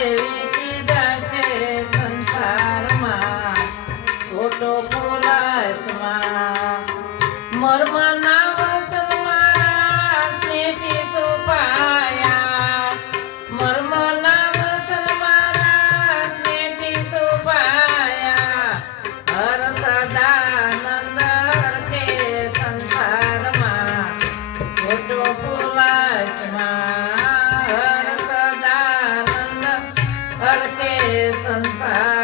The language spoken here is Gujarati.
એવી કીધા છે સંસારમાં ખોટો ખોલાસમાં મર્મના વચન મારા સ્નેહથી છુપાયા મર્મના વચન મારા સ્નેહથી છુપાયા હર સદાનંદ હરખે સંસારમાં ખોટો ખોલાસમાં હર સદાનંદ હરખે સંસાર